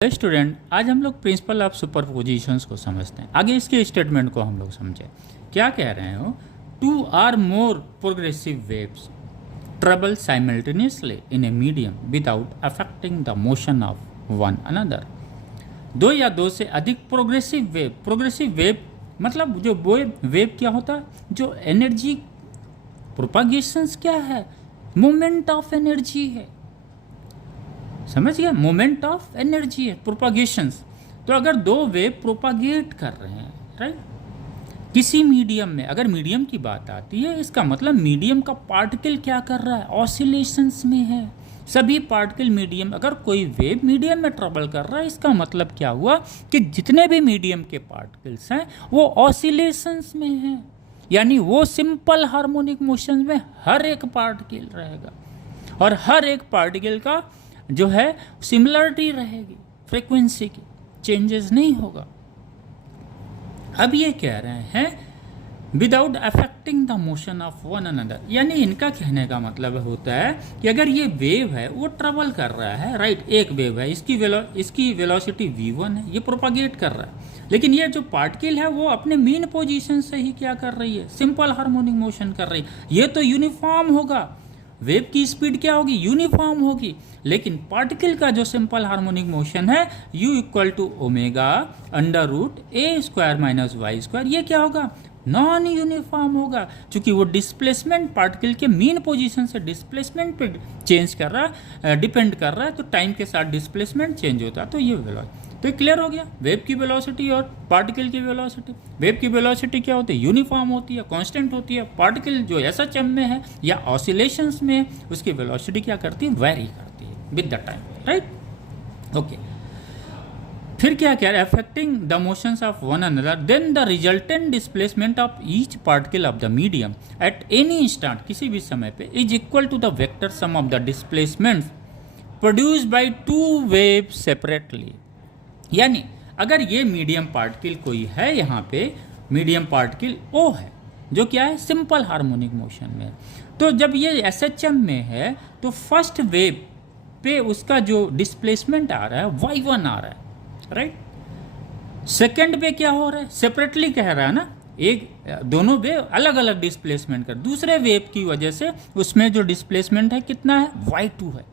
Student, आज हम लोग प्रिंसिपल ऑफ सुपरपोजिशंस को समझते हैं। आगे इसके स्टेटमेंट को हम लोग समझें। क्या कह रहे हो? Two or more progressive waves travel simultaneously in a medium without affecting the motion of one another. दो या दो से अधिक प्रोग्रेसिव वेव मतलब जो वेव क्या होता है? जो एनर्जी प्रोपागेशंस क्या है? मोमेंट ऑफ एनर्जी है। समझ गया? मोमेंट ऑफ एनर्जी है, प्रोपागेशंस। तो अगर दो वेव प्रोपागेट कर रहे हैं, राइट, किसी मीडियम में, अगर मीडियम की बात आती है, इसका मतलब मीडियम का पार्टिकल क्या कर रहा है? ऑसिलेशंस में है। सभी पार्टिकल मीडियम, अगर कोई वेव मीडियम में ट्रेवल कर रहा है, इसका मतलब क्या हुआ कि जितने भी मीडियम के पार्टिकल्स हैं वो ऑसिलेशंस में हैं, यानी वो सिंपल हार्मोनिक मोशन में हर एक पार्टिकल रहेगा और हर एक पार्टिकल का जो है सिमिलरिटी रहेगी, फ्रीक्वेंसी की चेंजेस नहीं होगा। अब ये कह रहे हैं without affecting the motion of one another, यानी इनका कहने का मतलब होता है कि अगर ये वेव है वो ट्रेवल कर रहा है, राइट, एक वेव है, इसकी वेलोसिटी v1 है, ये प्रोपागेट कर रहा है, लेकिन ये जो पार्टिकल है वो अपने मेन पोजीशन से ही क्या कर रही है? सिंपल हार्मोनिक मोशन कर रही है। ये तो यूनिफॉर्म होगा, वेव की स्पीड क्या होगी? यूनिफॉर्म होगी। लेकिन पार्टिकल का जो सिंपल हार्मोनिक मोशन है u equal to omega under root a square minus y square, ये क्या होगा? नॉन यूनिफॉर्म होगा, क्योंकि वो डिस्प्लेसमेंट पार्टिकल के मीन पोजीशन से डिस्प्लेसमेंट पे चेंज कर रहा है, डिपेंड कर रहा है। तो टाइम के साथ डिस्प्लेसमेंट चेंज होता है। तो ये वेलोसिटी, तो क्लियर हो गया, वेव की वेलोसिटी और पार्टिकल की वेलोसिटी। वेव की वेलोसिटी क्या होती है? यूनिफॉर्म होती है, कांस्टेंट होती है। पार्टिकल जो एसएचएम में है या ऑसिलेशंस में, उसकी वेलोसिटी क्या करती है? वेरी करती है with the time, right. Okay, फिर क्या कह रहा है? Affecting the motions of one another, then the resultant displacement of each particle of the medium at any instant, किसी भी समय पे, is equal to the vector sum of the displacement produced by two wave separately. यानी अगर ये medium particle कोई है, यहाँ पे मीडियम पार्टिकल O है, जो क्या है? सिंपल हार्मोनिक मोशन में। तो जब ये SHM में है तो फर्स्ट वेव पे उसका जो डिस्प्लेसमेंट आ रहा है y1 आ रहा है, राइट। सेकेंड पे क्या हो रहा है? सेपरेटली कह रहा है ना, एक दोनों वेव अलग अलग डिस्प्लेसमेंट कर, दूसरे वेव की वजह से उसमें जो डिस्प्लेसमेंट है कितना है? y2 है।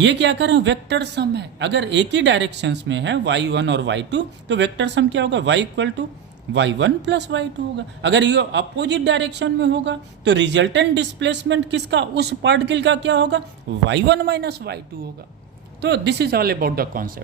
ये क्या कर रहे हैं? वेक्टर सम है। अगर एक ही डायरेक्शंस में है y1 और y2, तो वेक्टर सम क्या होगा? y equal to y1 plus y2 होगा। अगर ये अपोजिट डायरेक्शन में होगा तो रिजल्टेंट डिस्प्लेसमेंट किसका? उस पार्टिकल का क्या होगा? y1 माइनस y2 होगा। तो this is all about the concept.